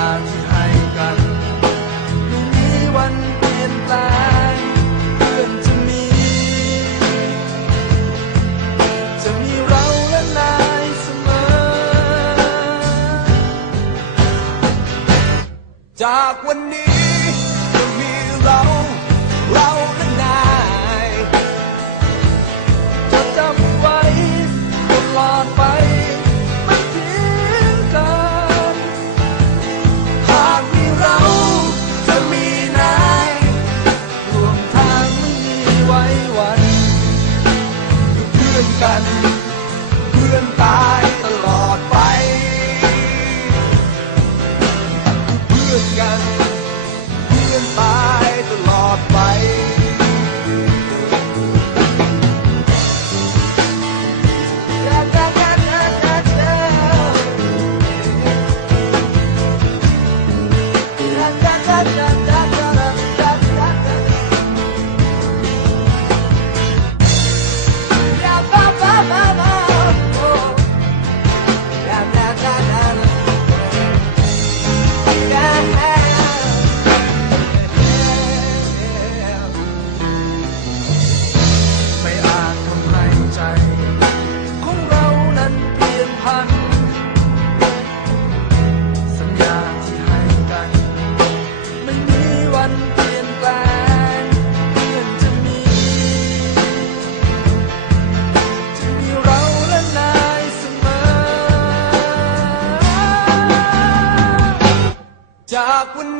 การให้กันไม่มีวันเปลี่ยนแปลงเพื่อนจะมี จะมีเราและนายเสมอ จากวันนี้ I've when